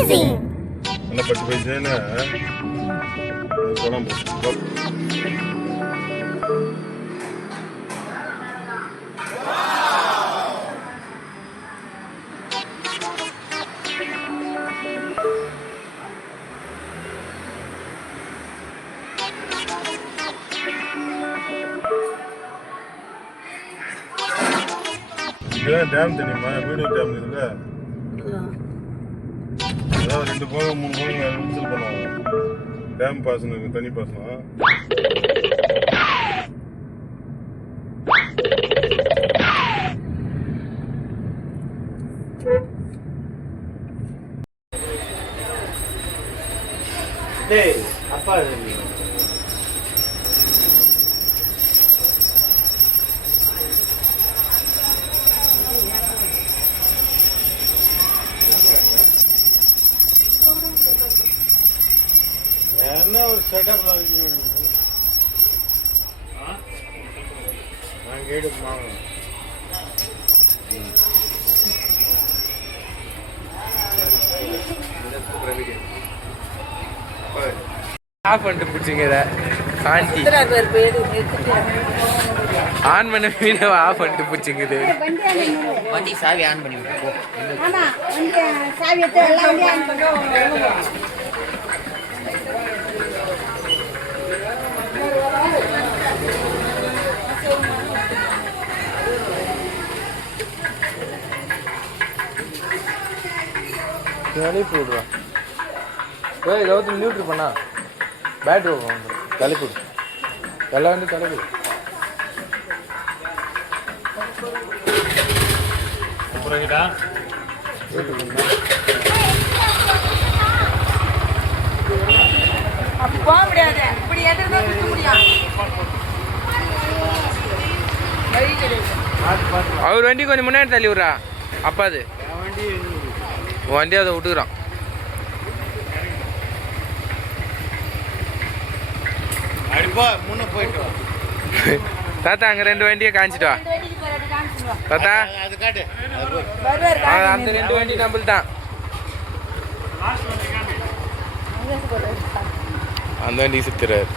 amazing! என்ன பத்து பைசேன்னு குழம்பு இதுதான் டேம் தெரியுமா? வீடு டேம் இருக்குல்ல? அதாவது ரெண்டு போகம் மூணு போகம் விசில் பண்ணுவாங்க டேம் பாசனம் இருக்கு தனி பாசனம். டேய் அப்பா செட்டப் நான் கேடு மாவு ஆஃப் பண்ணிட்டு பிடிச்சிங்க இதை காண்டி ஆன் பண்ண வீடியோ ஆஃப் பண்ணிட்டு பிடிச்சிங்குது வண்டி சாவி ஆன் பண்ணி. போ ஆமா வண்டி சாவி எடுத்து எல்லாம் வண்டி ஆன் பண்ணி அனுப்பி விடுவா ஏய் கௌதம் நியூட்ரி பண்ணா? பேட்ரி தலைப்பு எல்லாம் வந்து தலைப்பு அப்புறம்டா அப்படி போக முடியாது. இப்படி எதிர்த்து குத்த முடியும் வழி கிடையாது. அவர் வண்டி கொஞ்சம் முன்னாடி தள்ளி விட்றா அப்பா அது வண்டி அதை விட்டுக்குறான். தாத்தா அங்கே ரெண்டு வண்டியை காமிச்சிட்டு வா. தாத்தா. அந்த ரெண்டு வண்டி நம்மள் தான் அந்த வண்டி சுத்துறாரு.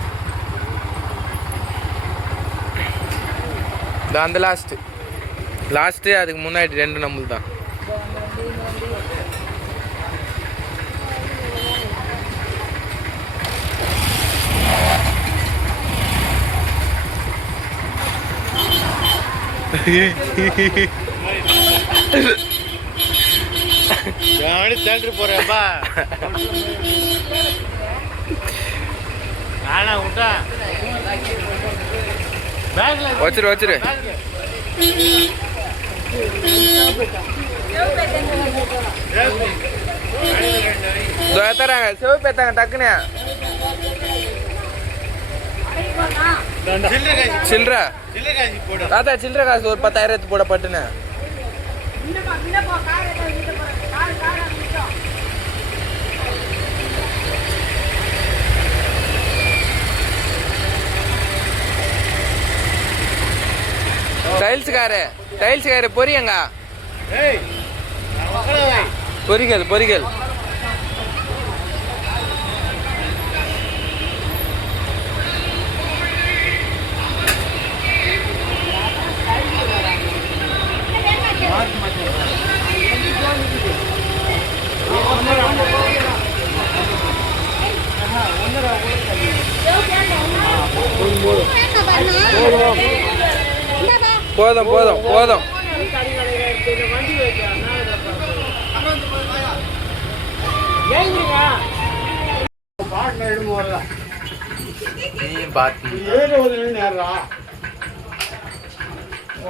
அந்த லாஸ்ட்டு லாஸ்ட்டு அதுக்கு முன்னாடி ரெண்டு நம்மள் தேட்டர் போறேன்ப்பா நானா விட்டா வச்சிரு வச்சிரு. இதோ சிவப்பு ஏத்தாங்க டக்குன்னு. சில்லறை தாத்தா சில்லற காசு ஒரு பத்தாயிரத்து போட பட்டுன்னு. டைல்ஸ் காரு டைல்ஸ் காரு பொரியங்க. பொரிகள் பொரிகள். போதும் போதும் போதும்.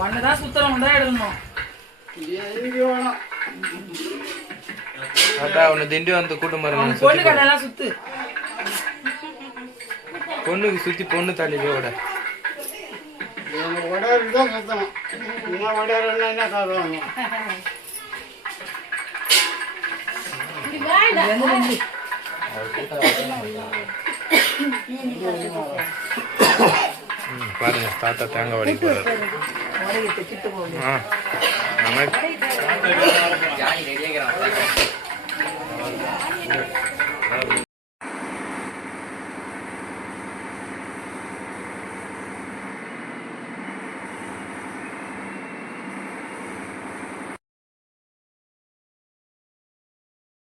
ஒன்னுதான் சுத்தரம் தான் எடுக்கணும். தாத்தா உன்னை திண்டி வந்து கூட்டம் பொண்ணு பாருங்க கடையெல்லாம் சுத்து. பொண்ணுக்கு சுத்தி பொண்ணு தள்ளி விட எனக்கு வடையர் தான் கத்தணும் என்ன வடையர் என்ன சாப்பிடுவாங்க பாருங்க தாத்தா தேங்காய் வடைக்கு போறாரு ஆ நம்ம